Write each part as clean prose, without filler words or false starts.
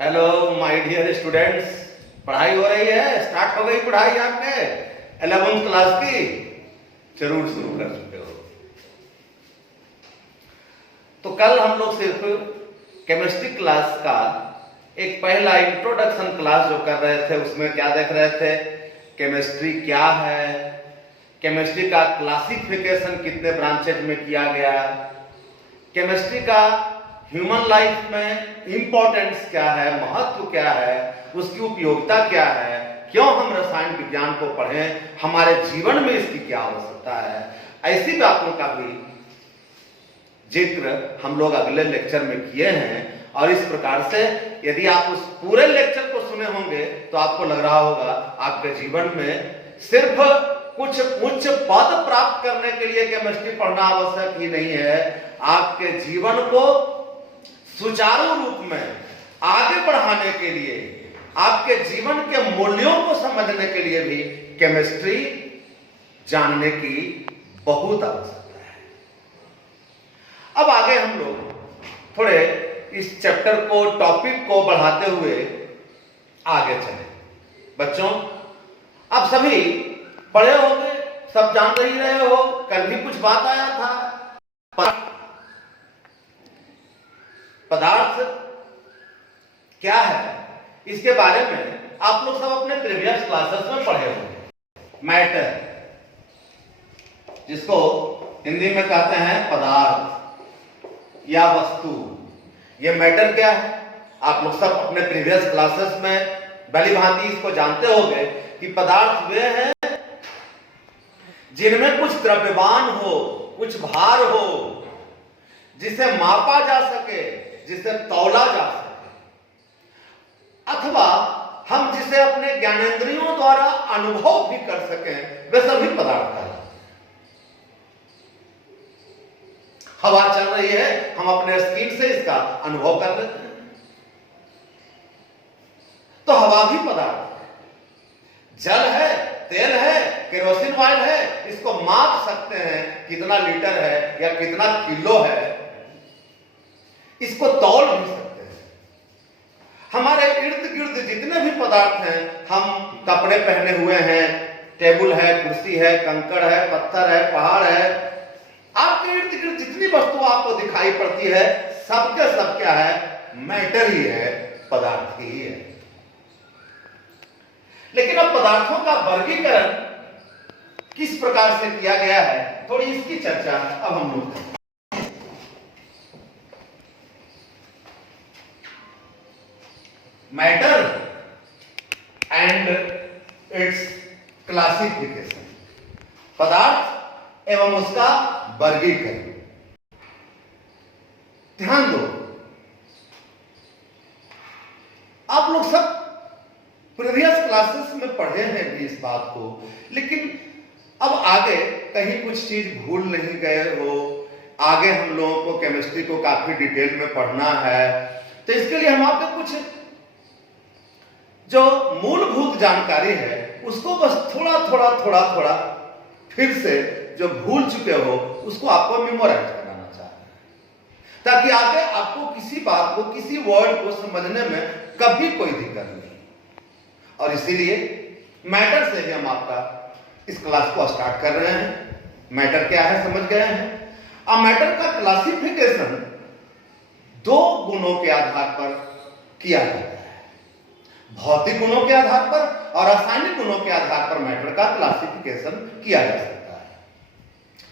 Hello my dear students, पढ़ाई हो रही है? स्टार्ट हो गई पढ़ाई आपके 11th क्लास की? जरूर शुरू कर चुके हो। तो कल हम लोग सिर्फ केमिस्ट्री क्लास का एक पहला इंट्रोडक्शन क्लास जो कर रहे थे, उसमें क्या देख रहे थे? केमिस्ट्री क्या है, केमिस्ट्री का क्लासिफिकेशन कितने ब्रांचेज में किया गया, केमिस्ट्री का ह्यूमन लाइफ में इंपॉर्टेंस क्या है, महत्व क्या है, उसकी उपयोगिता क्या है, क्यों हम रसायन विज्ञान को पढ़ें, हमारे जीवन में इसकी क्या आवश्यकता है, ऐसी बातों का भी जिक्र हम लोग अगले लेक्चर में किए हैं। और इस प्रकार से यदि आप उस पूरे लेक्चर को सुने होंगे तो आपको लग रहा होगा आपके जीवन में सिर्फ कुछ उच्च पद प्राप्त करने के लिए केमिस्ट्री पढ़ना आवश्यक ही नहीं है, आपके जीवन को सुचारू रूप में आगे बढ़ाने के लिए, आपके जीवन के मूल्यों को समझने के लिए भी केमिस्ट्री जानने की बहुत आवश्यकता है। अब आगे हम लोग थोड़े इस चैप्टर को, टॉपिक को बढ़ाते हुए आगे चले। बच्चों, आप सभी पढ़े होंगे, सब जान ही रहे हो, कल भी कुछ बात आया था। पदार्थ क्या है, इसके बारे में आप लोग सब अपने प्रीवियस क्लासेस में पढ़े होंगे। मैटर, जिसको हिंदी में कहते हैं पदार्थ या वस्तु, ये मैटर क्या है? आप लोग सब अपने प्रीवियस क्लासेस में भली भांति इसको जानते होंगे कि पदार्थ वे हैं जिनमें कुछ द्रव्यमान हो, कुछ भार हो, जिसे मापा जा सके, जिसे तौला जा सके, अथवा हम जिसे अपने ज्ञानेंद्रियों द्वारा अनुभव भी कर सकें, वे सभी पदार्थ हैं। हवा चल रही है, हम अपने स्किन से इसका अनुभव कर लेते हैं, तो हवा भी पदार्थ है। जल है, तेल है, केरोसिन ऑयल है, इसको माप सकते हैं कितना लीटर है या कितना किलो है, इसको तौल भी सकते हैं। हमारे इर्द गिर्द जितने भी पदार्थ हैं, हम कपड़े पहने हुए हैं, टेबल है, कुर्सी है, कंकड़ है, पत्थर है, पहाड़ है, आपके इर्द गिर्द जितनी वस्तु आपको दिखाई पड़ती है, सबके सब क्या है? मैटर ही है, पदार्थ ही है। लेकिन अब पदार्थों का वर्गीकरण किस प्रकार से किया गया है, थोड़ी इसकी चर्चा अब हम लोग करें। मैटर एंड इट्स क्लासिफिकेशन, पदार्थ एवं उसका वर्गीकरण। ध्यान दो, आप लोग सब प्रीवियस क्लासेस में पढ़े हैं भी इस बात को, लेकिन अब आगे कहीं कुछ चीज भूल नहीं गए हो। आगे हम लोगों को केमिस्ट्री को काफी डिटेल में पढ़ना है, तो इसके लिए हम आपको कुछ जो मूलभूत जानकारी है उसको बस थोड़ा फिर से जो भूल चुके हो उसको आपको मेमोराइज कराना चाहते हैं, ताकि आगे आपको किसी बात को, किसी वर्ड को समझने में कभी कोई दिक्कत नहीं। और इसीलिए मैटर से ही हम आपका इस क्लास को स्टार्ट कर रहे हैं। मैटर क्या है समझ गए हैं। अब मैटर का क्लासिफिकेशन दो गुणों के आधार पर किया जाता है, भौतिक गुणों के आधार पर और रासायनिक गुणों के आधार पर मैटर का क्लासिफिकेशन किया जा सकता है।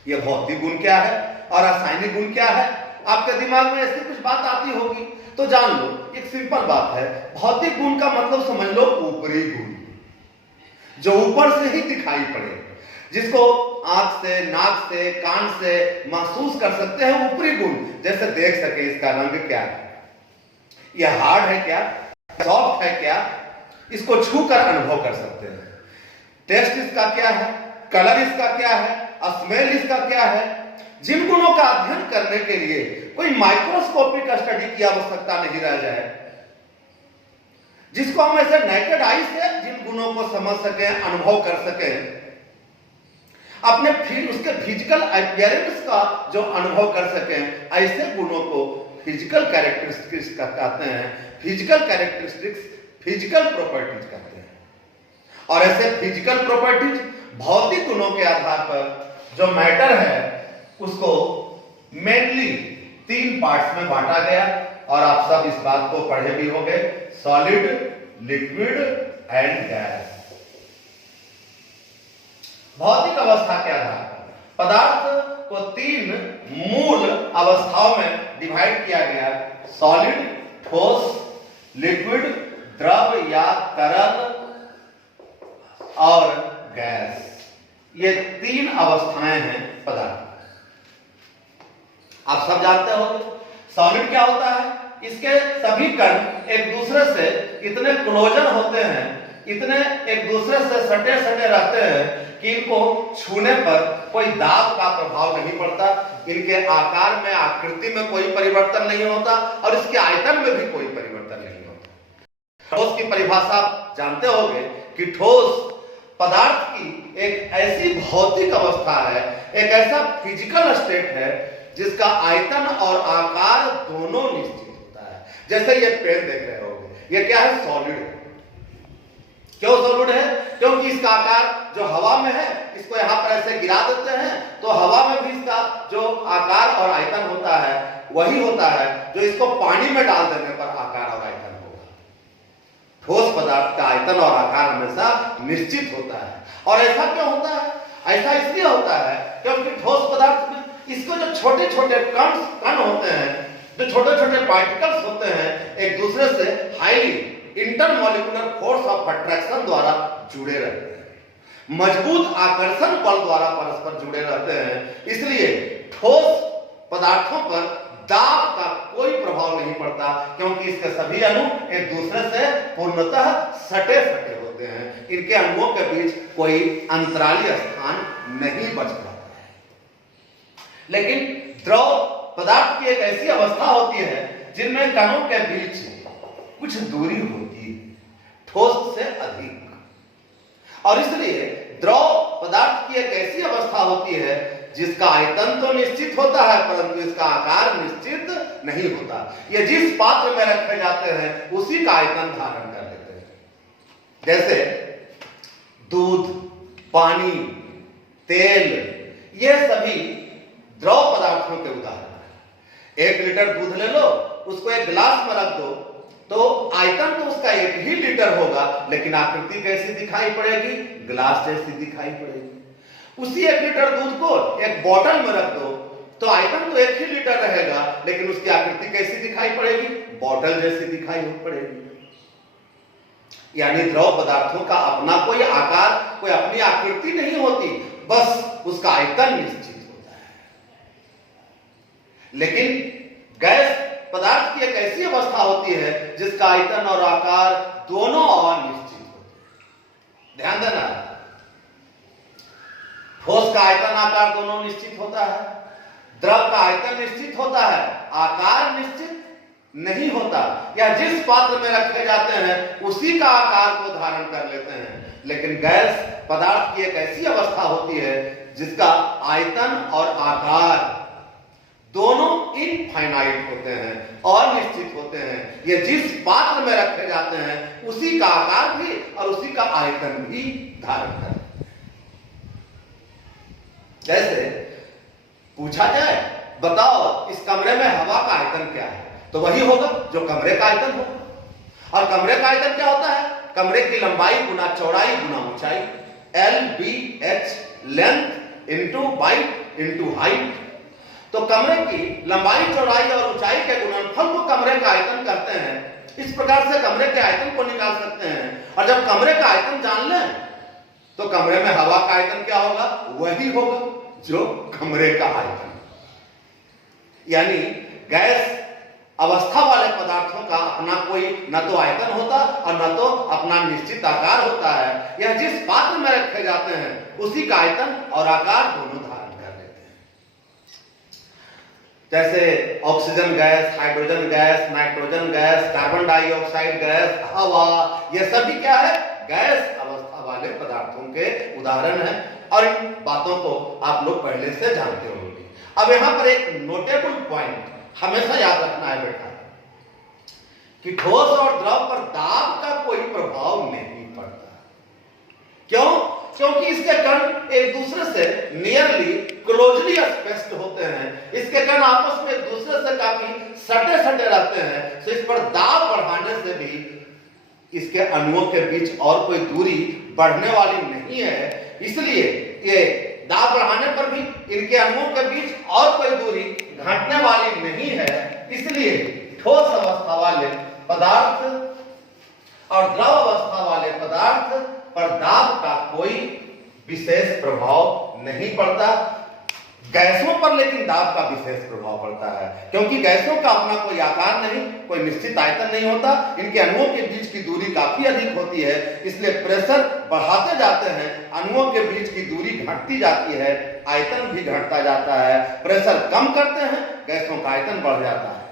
यह भौतिक गुण क्या है और रासायनिक गुण क्या है, आपके दिमाग में ऐसी कुछ बात आती होगी तो जान लो, एक सिंपल बात है। भौतिक गुण का मतलब समझ लो ऊपरी गुण, जो ऊपर से ही दिखाई पड़े, जिसको आंख से, नाक से, कान से महसूस कर सकते हैं। ऊपरी गुण जैसे देख सके इसका रंग क्या है, यह हार्ड है क्या, सॉफ्ट है क्या, इसको छूकर अनुभव कर सकते हैं। टेस्ट इसका क्या है, कलर इसका क्या है, स्मेल इसका क्या है। जिन गुणों का अध्ययन करने के लिए कोई माइक्रोस्कोपिक स्टडी की आवश्यकता नहीं रह जाए, जिसको हम ऐसे नेकेड आई से जिन गुणों को समझ सके, अनुभव कर सके, अपने उसके फिजिकल अपीयरेंस का जो अनुभव कर सके, ऐसे गुणों को फिजिकल कैरेक्टरिस्टिक्स कहते हैं, फिजिकल कैरेक्टरिस्टिक्स फिजिकल प्रॉपर्टीज कहते हैं। और ऐसे फिजिकल प्रॉपर्टीज भौतिक गुणों के आधार पर जो मैटर है उसको मेनली 3 पार्ट्स में बांटा गया, और आप सब इस बात को पढ़े भी होंगे, सॉलिड, लिक्विड एंड गैस। भौतिक अवस्था के आधार पर पदार्थ को 3 मूल अवस्थाओं में डिवाइड किया गया, सॉलिड, ठोस, लिक्विड, द्रव या तरल, और गैस। ये 3 अवस्थाएं हैं पदार्थ। आप सब जानते हो सॉलिड क्या होता है, इसके सभी कण एक दूसरे से इतने क्लोजर होते हैं, इतने एक दूसरे से सटे सटे रहते हैं कि इनको छूने पर कोई दाब का प्रभाव नहीं पड़ता, इनके आकार में, आकृति में कोई परिवर्तन नहीं होता, और इसके आयतन में भी कोई परिवर्तन नहीं होता। ठोस की परिभाषा जानते होंगे कि ठोस पदार्थ की एक ऐसी भौतिक अवस्था है, एक ऐसा फिजिकल स्टेट है जिसका आयतन और आकार दोनों निश्चित होता है। जैसे ये पेन देख रहे होंगे, ये क्या है, सॉलिड है। क्यों सॉलिड है? क्योंकि इसका आकार जो हवा में है, इसको यहां पर ऐसे गिरा देते हैं तो हवा में भी इसका जो आकार और आयतन होता है वही होता है जो इसको पानी में डाल देने पर आकार और आयतन होगा। ठोस पदार्थ का आयतन और आकार हमेशा निश्चित होता है। और ऐसा क्यों होता है? ऐसा इसलिए होता है क्योंकि ठोस पदार्थ में इसको जो छोटे छोटे कण होते हैं, जो छोटे छोटे पार्टिकल्स होते हैं, एक दूसरे से highly intermolecular force of attraction द्वारा जुड़े रहते हैं, मजबूत आकर्षण बल द्वारा परस्पर जुड़े रहते हैं। इसलिए ठोस पदार्थों पर दाब का कोई प्रभाव नहीं पड़ता, क्योंकि इसके सभी अणु एक दूसरे से पूर्णतः सटे सटे होते हैं। इनके अणुओं के बीच कोई अंतराली स्थान नहीं बच पाता है। लेकिन द्रव पदार्थ की एक ऐसी अवस्था होती है जिनमें कणों के बीच कुछ दूरी होती है, ठोस से अधिक। और इसलिए द्रव पदार्थ की एक ऐसी अवस्था होती है जिसका आयतन तो निश्चित होता है परंतु इसका आकार निश्चित नहीं होता। ये जिस पात्र में रखे जाते हैं उसी का आयतन धारण कर लेते हैं। जैसे दूध, पानी, तेल, ये सभी द्रव पदार्थों के उदाहरण हैं। 1 लीटर दूध ले लो, उसको एक गिलास में रख दो तो आयतन तो उसका 1 ही लीटर होगा, लेकिन आकृति कैसी दिखाई पड़ेगी? गिलास जैसी दिखाई पड़ेगी। उसी 1 लीटर दूध को एक बोतल में रख दो तो आयतन तो 1 ही लीटर रहेगा, लेकिन उसकी आकृति कैसी दिखाई पड़ेगी? बोतल जैसी दिखाई पड़ेगी। यानी द्रव पदार्थों का अपना कोई आकार, कोई अपनी आकृति नहीं होती, बस उसका आयतन निश्चित होता है। लेकिन गैस पदार्थ की एक ऐसी अवस्था होती है जिसका आयतन और आकार दोनों अनिश्चित होते हैं। ध्यान देना, ठोस का आयतन आकार दोनों निश्चित होता है, द्रव का आयतन निश्चित होता है, आकार निश्चित नहीं होता, या जिस पात्र में रखे जाते हैं उसी का आकार को धारण कर लेते हैं। लेकिन गैस पदार्थ की एक ऐसी अवस्था होती है जिसका आयतन और आकार दोनों इनफाइनाइट होते हैं, अनिश्चित होते हैं। ये जिस पात्र में रखे जाते हैं उसी का आकार भी और उसी का आयतन भी धारण करते हैं। जैसे पूछा जाए, बताओ इस कमरे में हवा का आयतन क्या है, तो वही होगा जो कमरे का आयतन होगा। और कमरे का आयतन क्या होता है? कमरे की लंबाई गुना चौड़ाई गुना ऊंचाई, LBH, length into wide into height. तो कमरे की लंबाई, चौड़ाई और ऊंचाई के गुणनफल को कमरे का आयतन कहते हैं। इस प्रकार से कमरे के आयतन को निकाल सकते हैं। और जब कमरे का आयतन जान लें तो कमरे में हवा का आयतन क्या होगा? वही होगा जो कमरे का आयतन। यानी गैस अवस्था वाले पदार्थों का अपना कोई न तो आयतन होता और न तो अपना निश्चित आकार होता है। यह जिस पात्र में रखे जाते हैं उसी का आयतन और आकार दोनों धारण कर लेते हैं। जैसे oxygen gas, hydrogen gas, nitrogen gas, carbon dioxide gas, हवा, ये सभी क्या है? गैस अवस्था वाले पदार्थों के उदाहरण हैं। और इन बातों को आप लोग पहले से जानते होंगे। अब यहां पर एक नोटेबल पॉइंट हमेशा याद रखना है बेटा कि ठोस और द्रव पर दाब का कोई प्रभाव नहीं पड़ता। क्यों? क्योंकि इसके कण एक दूसरे से नियरली क्लोजली स्पेस्ड होते हैं। इसके कण आपस में एक दूसरे से काफी सटे सटे रहते हैं, तो इस पर दाब बढ़ाने से भी इसके अणुओं के बीच और कोई दूरी बढ़ने वाली नहीं है। इसलिए ये दाब बढ़ाने पर भी इनके अणुओं के बीच और कोई दूरी घटने वाली नहीं है। इसलिए ठोस अवस्था वाले पदार्थ और द्रव अवस्था वाले पदार्थ पर दाब का कोई विशेष प्रभाव नहीं पड़ता। गैसों पर लेकिन दाब का विशेष प्रभाव पड़ता है, क्योंकि गैसों का अपना कोई आकार नहीं, कोई निश्चित आयतन नहीं होता। इनके अणुओं के बीच की दूरी काफी अधिक होती है, इसलिए प्रेशर बढ़ाते जाते हैं, अणुओं के बीच की दूरी घटती जाती है, आयतन भी घटता जाता है। प्रेशर कम करते हैं, गैसों का आयतन बढ़ जाता है।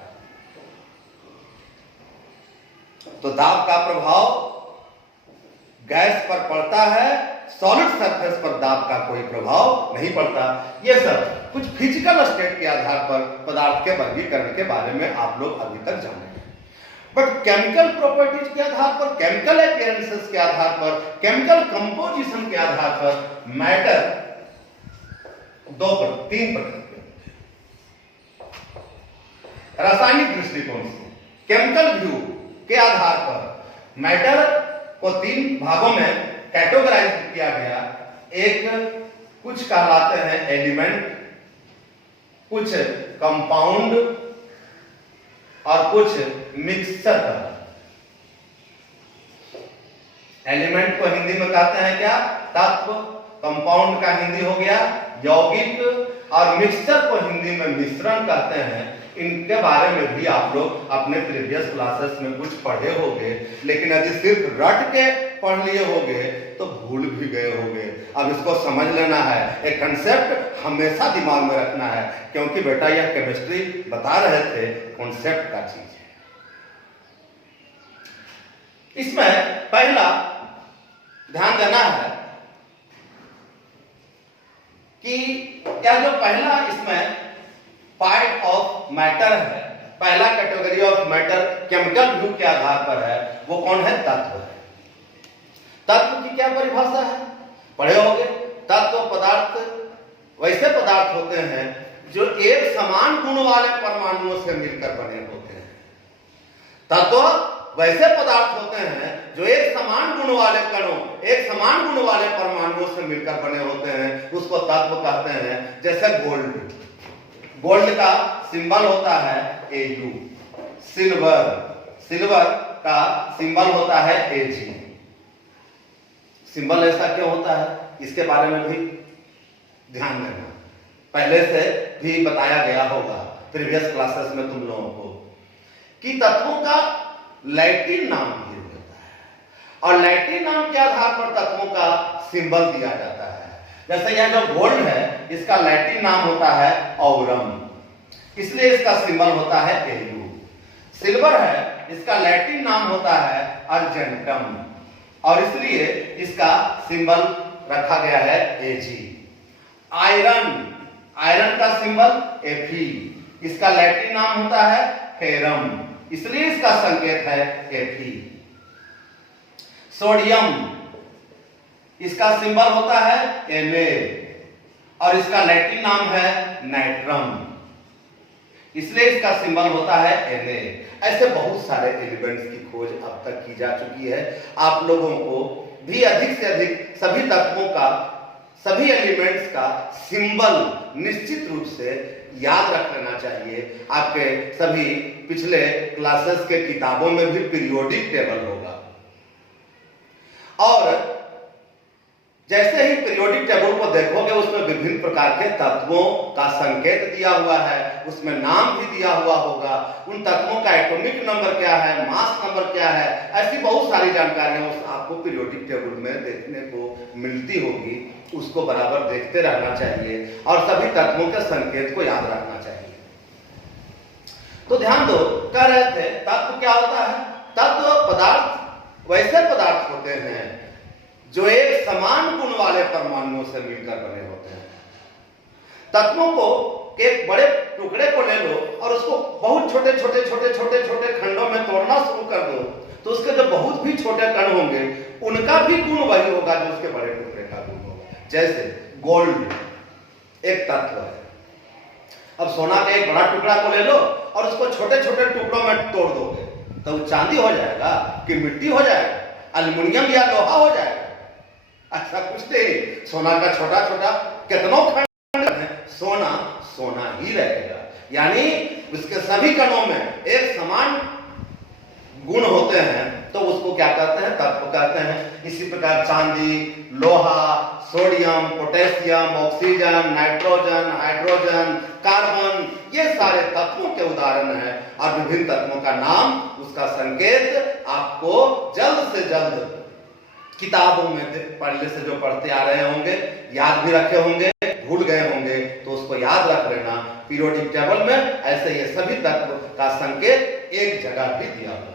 तो दाब का प्रभाव गैस पर पड़ता है, सॉलिड सरफेस पर दाब का कोई प्रभाव नहीं पड़ता। ये सब कुछ फिजिकल स्टेट के आधार पर पदार्थ के वर्गीकरण के बारे में आप लोग अभी तक जाने हैं। बट केमिकल प्रॉपर्टीज के आधार पर, केमिकल अपीयरेंसेस के आधार पर, केमिकल कंपोजिशन के आधार पर मैटर तीन प्रकार के। रासायनिक दृष्टिकोण से, केमिकल व्यू के आधार पर मैटर को तीन भागों में कैटेगराइज किया गया। एक कुछ कहलाते हैं एलिमेंट, कुछ कंपाउंड और कुछ मिक्सचर। एलिमेंट को हिंदी में कहते हैं क्या? तत्व। कंपाउंड का हिंदी हो गया यौगिक, और मिक्सचर को हिंदी में मिश्रण कहते हैं। इनके बारे में भी आप लोग अपने प्रीवियस क्लासेस में कुछ पढ़े होंगे, लेकिन यदि सिर्फ रट के पढ़ लिए होंगे तो भूल भी गए होंगे। अब इसको समझ लेना है, एक कंसेप्ट हमेशा दिमाग में रखना है, क्योंकि बेटा यह केमिस्ट्री बता रहे थे कॉन्सेप्ट का चीज है। इसमें पहला ध्यान देना है कि यह जो पहला इसमें पार्ट ऑफ मैटर है, पहला category of matter chemical view के आधार पर है, वो कौन है? तत्व है। तत्व की क्या परिभाषा है? पढ़े होंगे। तत्व पदार्थ वैसे पदार्थ होते हैं जो एक समान गुण वाले परमाणुओं से मिलकर बने होते हैं। तत्व वैसे पदार्थ होते हैं जो एक समान गुण वाले कणों, एक समान गुण वाले परमाणुओं से मिलकर बने होते हैं, उसको तत्व कहते हैं। जैसे गोल्ड, गोल्ड का सिंबल होता है Au। सिल्वर, सिल्वर का सिंबल होता है Ag। सिंबल ऐसा क्यों होता है, इसके बारे में भी ध्यान देना, पहले से भी बताया गया होगा प्रीवियस क्लासेस में तुम लोगों को, कि तत्वों का लैटिन नाम भी होता है, और लैटिन नाम के आधार पर तत्वों का सिंबल दिया जाता है। जैसे यह जो गोल्ड है, इसका लैटिन नाम होता है औरम, इसलिए इसका सिंबल होता है Au। सिल्वर है, इसका लैटिन नाम होता है अर्जेंटम, और इसलिए इसका सिंबल रखा गया है Ag। आयरन, आयरन का सिंबल Fe, इसका लैटिन नाम होता है फेरम, इसलिए इसका संकेत है Fe। सोडियम, इसका सिंबल होता है Na, और इसका लैटिन नाम है नाइट्रम, इसलिए इसका सिंबल होता है Na। ऐसे बहुत सारे एलिमेंट्स की खोज अब तक की जा चुकी है। आप लोगों को भी अधिक से अधिक सभी तत्वों का, सभी एलिमेंट्स का सिंबल निश्चित रूप से याद रख लेना चाहिए। आपके सभी पिछले क्लासेस के किताबों में भी पीरियोडिक टेबल होगा, और जैसे ही पीरियोडिक टेबल को देखोगे उसमें विभिन्न प्रकार के तत्वों का संकेत दिया हुआ है, उसमें नाम भी दिया हुआ होगा, उन तत्वों का एटॉमिक नंबर क्या है, मास नंबर क्या है, ऐसी बहुत सारी जानकारियां आपको पीरियोडिक टेबल में देखने को मिलती होगी। उसको बराबर देखते रहना चाहिए और सभी तत्वों के संकेत को याद रखना चाहिए। तो ध्यान दो, कह रहे थे तत्व क्या होता है? तत्व पदार्थ वैसे पदार्थ होते हैं जो एक समान गुण वाले परमाणुओं से मिलकर बने होते हैं। तत्वों को कि एक बड़े टुकड़े को ले लो और उसको बहुत छोटे छोटे छोटे छोटे छोटे खंडों में तोड़ना शुरू कर दो, तो उसके जो बहुत भी छोटे कण होंगे उनका भी गुण वही होगा जो उसके बड़े टुकड़े का गुण होगा। जैसे गोल्ड एक तत्व है, अब सोना का एक बड़ा टुकड़ा को ले लो और उसको छोटे छोटे टुकड़ों में तोड़ दोगे तो वो चांदी हो जाएगा कि मिट्टी हो जाएगा, एल्युमिनियम या लोहा हो जाएगा? ऐसा कुछ नहीं। सोना का छोटा छोटा कितनों खंड है, सोना सोना ही रहेगा। यानी उसके सभी कणों में एक समान गुण होते हैं, तो उसको क्या कहते हैं? तत्व कहते हैं। इसी प्रकार चांदी, लोहा, sodium, potassium, oxygen, nitrogen, hydrogen, carbon, ये सारे तत्वों के उदाहरण हैं। और विभिन्न तत्वों का नाम, उसका संकेत आपको जल्द से जल्द किताबों में पढ़ने से जो पढ़ते आ रहे होंगे, याद भी रखे होंगे, भूल गए होंगे तो उसको याद रख लेना। पीरियोडिक टेबल में ऐसे ये सभी तत्व का संकेत एक जगह भी दिया हुआ है।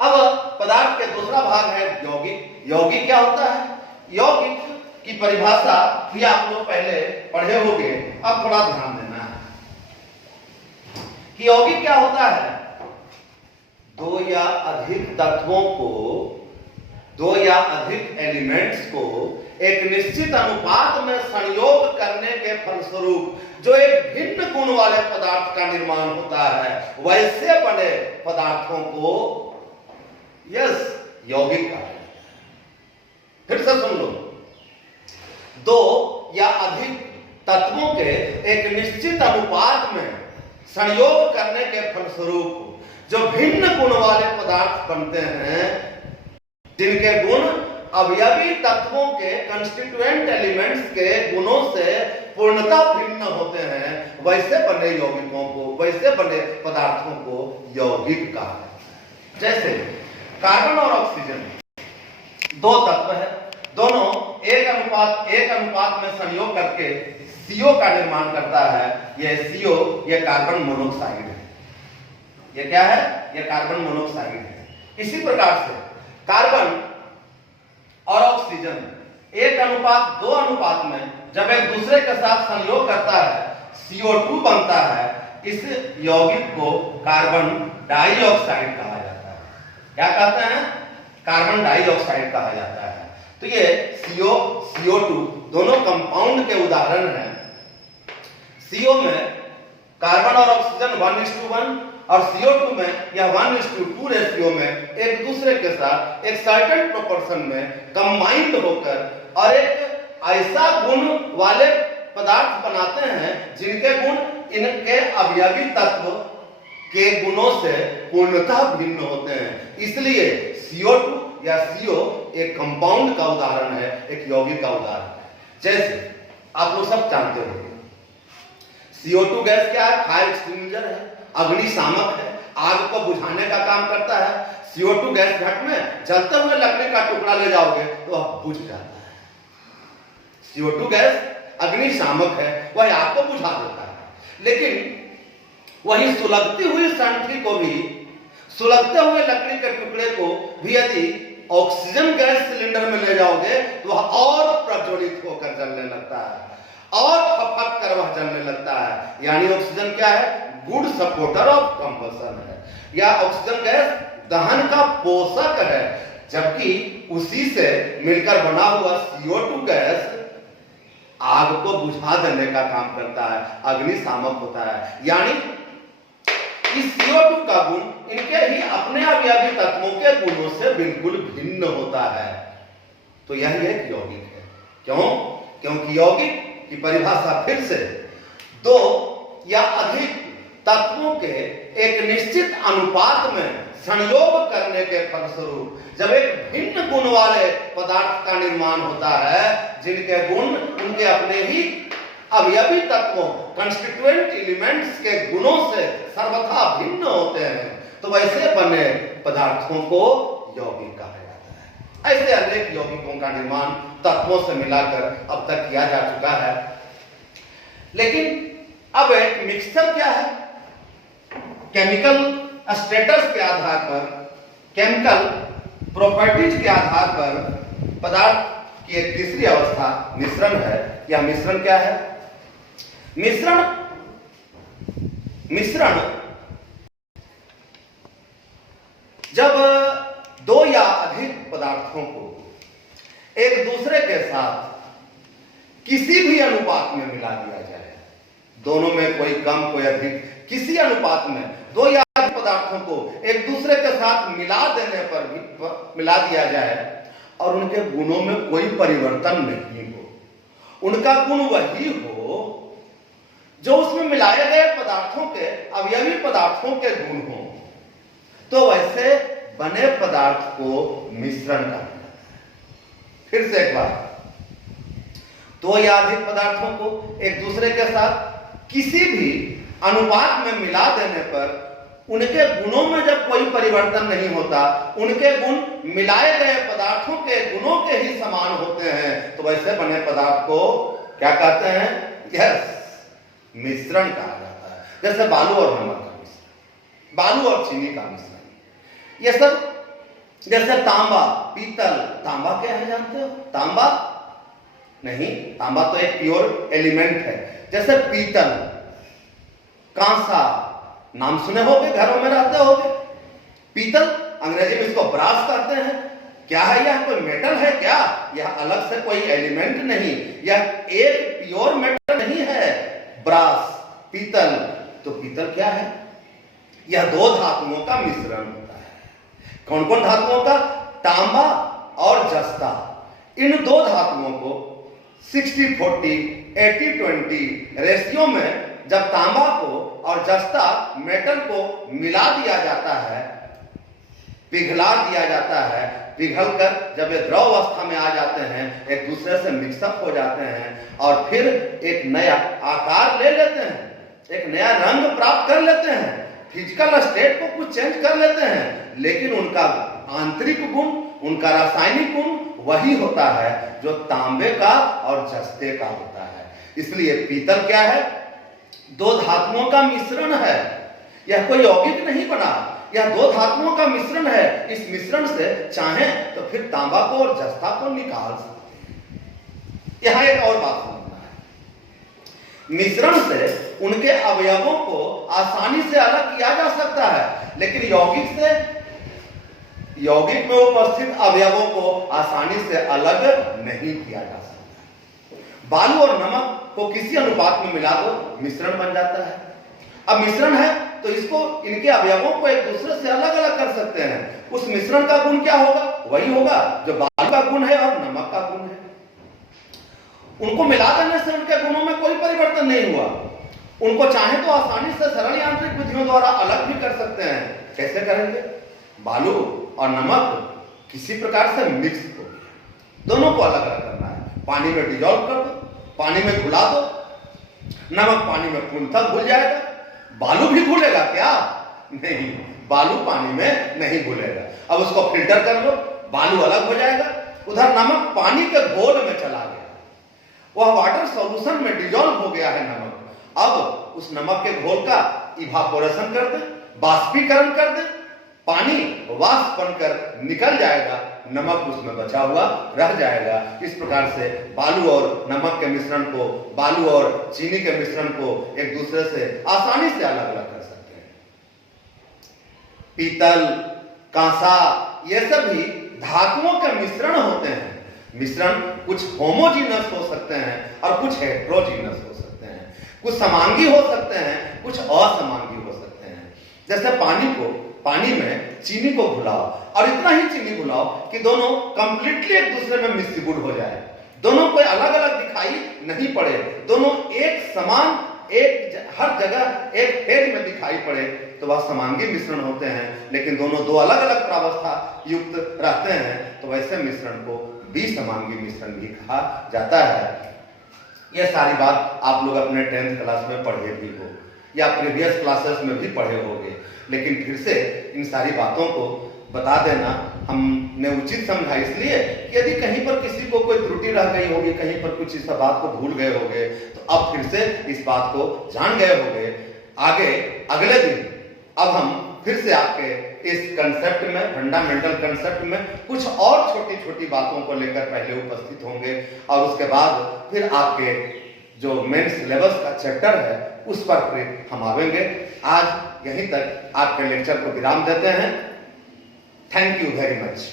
अब पदार्थ के दूसरा भाग है यौगिक। यौगिक क्या होता है? यौगिक की परिभाषा भी आप लोग पहले पढ़े होंगे, अब थोड़ा ध्यान देना है कि यौगिक क्या होता है। दो या अधिक तत्वों को, दो या अधिक एलिमेंट्स को एक निश्चित अनुपात में संयोग करने के फलस्वरूप जो एक भिन्न गुण वाले पदार्थ का निर्माण होता है, वैसे बने पदार्थों को यौगिक कहा जाता है। फिर से सुन लो, दो या अधिक तत्वों के एक निश्चित अनुपात में संयोग करने के फलस्वरूप जो भिन्न गुण वाले पदार्थ बनते हैं, जिनके गुण अवयवी तत्वों के कंस्टिट्यूएंट एलिमेंट्स के गुणों से पूर्णतः भिन्न होते हैं, वैसे बने यौगिकों को, वैसे बने पदार्थों को यौगिक कहा जाता है। जैसे कार्बन और ऑक्सीजन दो तत्व है, दोनों एक अनुपात में संयोग करके CO का निर्माण करता है। यह CO, यह कार्बन मोनोऑक्साइड है। यह क्या है? यह कार्बन मोनोऑक्साइड है। इसी प्रकार से कार्बन और ऑक्सीजन दो अनुपात में जब एक दूसरे के साथ संयोग करता है, CO2 बनता है। इस यौगिक को कार्बन डाइऑक्साइड कहा जाता है। क्या कहते हैं? कार्बन डाइऑक्साइड कहा जाता है। तो ये CO2 दोनों कंपाउंड के उदाहरण हैं। CO में कार्बन और ऑक्सीजन 1:1 और CO2 में यह 1:2 रेशियो में एक दूसरे के साथ एक सर्टेन प्रोपोर्शन में कंबाइंड होकर और एक ऐसा गुण वाले पदार्थ बनाते हैं जिनके गुण इनके अवयवी तत्व के गुणों से पूर्णतः भिन्न होते हैं। इसलिए CO2 या CO एक कंपाउंड का उदाहरण है, एक यौगिक का उदाहरण है। जैसे आप लोग सब जानते हो CO2 गैस क्या है? फायर एक्सटिंग्विशर है, अग्निशामक है, आग को बुझाने का काम करता है। CO2 गैस घट में जलते हुए लकड़ी का टुकड़ा ले जाओगे तो वह बुझ जाता है। CO2 गैस अग्निशामक है, वह आग को बुझा देता है। लेकिन वही सुलगती हुई संठी को भी, सुलगते हुए लकड़ी के टुकड़े को भी यदि ऑक्सीजन गैस सिलेंडर में ले जाओगे तो वह और प्रज्वलित होकर जलने लगता है और फपक कर वह जलने लगता है। यानी ऑक्सीजन क्या है? गुड सपोर्टर ऑफ कंबशन है, या ऑक्सीजन गैस दहन का पोषक है, जबकि उसी से मिलकर बना हुआ CO2 गैस आग को बुझा देने का काम करता है, अग्निशामक होता है। यानी इस CO2 का गुण इनके ही अपने अवयवी तत्वों के गुणों से बिल्कुल भिन्न होता है। तो यह एक यौगिक है। क्यों? क्योंकि यौगिक की परिभाषा फिर से दो या अधिक तत्वों के एक निश्चित अनुपात में संयोग करने के फलस्वरूप जब एक भिन्न गुण वाले पदार्थ का निर्माण होता है, जिनके गुण उनके अपने ही अवयवी तत्वों कंस्टिट्यूएंट एलिमेंट्स के गुणों से सर्वथा भिन्न होते हैं, तो वैसे बने पदार्थों को यौगिक कहा जाता है। ऐसे अनेक यौगिकों का निर्माण तत्वों से मिलाकर अब तक किया जा चुका है। लेकिन अब एक मिक्सचर क्या है? केमिकल स्टेटस के आधार पर, केमिकल प्रॉपर्टीज के आधार पर पदार्थ की एक तीसरी अवस्था मिश्रण है। यह मिश्रण क्या है? मिश्रण मिश्रण जब दो या अधिक पदार्थों को एक दूसरे के साथ किसी भी अनुपात में मिला दिया जाए, दोनों में कोई कम कोई अधिक, किसी अनुपात में दो या अधिक पदार्थों को एक दूसरे के साथ मिला देने पर भी मिला दिया जाए और उनके गुणों में कोई परिवर्तन नहीं हो, उनका गुण वही हो जो उसमें मिलाए गए पदार्थों के अवयवी पदार्थों के गुण हो, तो वैसे बने पदार्थ को मिश्रण कहते हैं। फिर से एक बार, दो या अधिक पदार्थों को एक दूसरे के साथ किसी भी अनुपात में मिला देने पर उनके गुणों में जब कोई परिवर्तन नहीं होता, उनके गुण मिलाए गए पदार्थों के गुणों के ही समान होते हैं, तो वैसे बने पदार्थ को क्या कहते हैं? यस, मिश्रण कहा जाता है। जैसे बालू और नमक का मिश्रण, बालू और चीनी का मिश्रण, ये सब। जैसे तांबा, पीतल, तांबा क्या है जानते हो? तांबा नहीं, तांबा तो एक प्योर एलिमेंट है। जैसे पीतल, कांसा, नाम सुने होंगे, घरों में रहते होंगे। पीतल अंग्रेजी में इसको ब्रास कहते हैं। क्या है यह? कोई मेटल है क्या? यह अलग से कोई एलिमेंट नहीं, यह एक प्योर मेटल नहीं है। ब्रास, पीतल, तो पीतल क्या है? यह दो धातुओं का मिश्रण होता है। कौन कौन धातुओं का? तांबा और जस्ता। इन दो धातुओं को 60-40, 80-20 रेशियो में जब तांबा को और जस्ता मेटल को मिला दिया जाता है, पिघला दिया जाता है, पिघलकर जब ये द्रव अवस्था में आ जाते हैं, एक दूसरे से मिक्सअप हो जाते हैं और फिर एक नया आकार ले लेते हैं, एक नया रंग प्राप्त कर लेते हैं, फिजिकल स्टेट को कुछ चेंज कर लेते हैं, लेकिन उनका आंतरिक गुण, उनका रासायनिक गुण वही होता है जो तांबे का और जस्ते का होता है। इसलिए पीतल क्या है? दो धातुओं का मिश्रण है। यह कोई यौगिक नहीं बना, यह दो धातुओं का मिश्रण है। इस मिश्रण से चाहें तो फिर तांबा को और जस्ता को निकाल सकते हैं। यहां एक और बात समझना है, मिश्रण से उनके अवयवों को आसानी से अलग किया जा सकता है, लेकिन यौगिक से, यौगिक में उपस्थित अवयवों को आसानी से अलग नहीं किया जा सकता। बालू और नमक को किसी अनुपात में मिला दो, मिश्रण बन जाता है। अब मिश्रण है तो इसको, इनके अवयवों को एक दूसरे से अलग अलग कर सकते हैं। उस मिश्रण का गुण क्या होगा? वही होगा जो बालू का गुण है और नमक का गुण है। उनको मिला देने से उनके गुणों में कोई परिवर्तन नहीं हुआ। उनको चाहे तो आसानी से सरल यांत्रिक विधियों द्वारा अलग भी कर सकते हैं। कैसे करेंगे? बालू और नमक किसी प्रकार से मिक्स हो गया, दोनों को अलग अलग करना है। पानी में डिजॉल्व कर दो, पानी में घुला दो, नमक पानी में पूर्णतः घुल जाएगा। बालू भी घुलेगा क्या? नहीं, बालू पानी में नहीं घुलेगा। अब उसको फिल्टर कर लो, बालू अलग हो जाएगा। उधर नमक पानी के घोल में चला गया, वह वाटर सॉल्यूशन में डिजॉल्व हो गया है नमक। अब उस नमक के घोल का इवापोरेशन कर दे, बाष्पीकरण कर दे, पानी वाष्प बनकर निकल जाएगा, नमक उसमें बचा हुआ रह जाएगा। इस प्रकार से बालू और नमक के मिश्रण को, बालू और चीनी के मिश्रण को एक दूसरे से आसानी से अलग अलग कर सकते हैं। पीतल, कांसा, ये सभी धातुओं के मिश्रण होते हैं। मिश्रण कुछ होमोजीनस हो सकते हैं और कुछ हेट्रोजीनस हो सकते हैं, कुछ समांगी हो सकते हैं, कुछ असमांगी हो सकते हैं। जैसे पानी में चीनी को घुलाओ और इतना ही चीनी घुलाओ कि दोनों कंप्लीटली एक दूसरे में मिश्रित हो जाए, दोनों कोई अलग अलग दिखाई नहीं पड़े, दोनों एक समान, एक हर जगह एक फेज में दिखाई पड़े, तो वह समांगी मिश्रण होते हैं। लेकिन दोनों दो अलग अलग प्रावस्था युक्त रहते हैं, तो वैसे मिश्रण को विसमांगी मिश्रण भी कहा जाता है। यह सारी बात आप लोग अपने 10th क्लास में पढ़े भी हो या प्रीवियस क्लासेस में भी पढ़े होंगे, लेकिन फिर से इन सारी बातों को बता देना हमने उचित समझा, इसलिए कि यदि कहीं पर किसी को कोई त्रुटि रह गई होगी, कहीं पर कुछ इस बात को भूल गए होंगे, तो अब फिर से इस बात को जान गए होंगे। आगे अगले दिन अब हम फिर से आपके इस कंसेप्ट में, फंडामेंटल कंसेप्ट में कुछ और छोटी छोटी बातों को लेकर पहले उपस्थित होंगे और उसके बाद फिर आपके जो मेन सिलेबस का चैप्टर है उस पर फिर हम आवेंगे। आज यहीं तक आपके लेक्चर को विराम देते हैं। Thank you very much.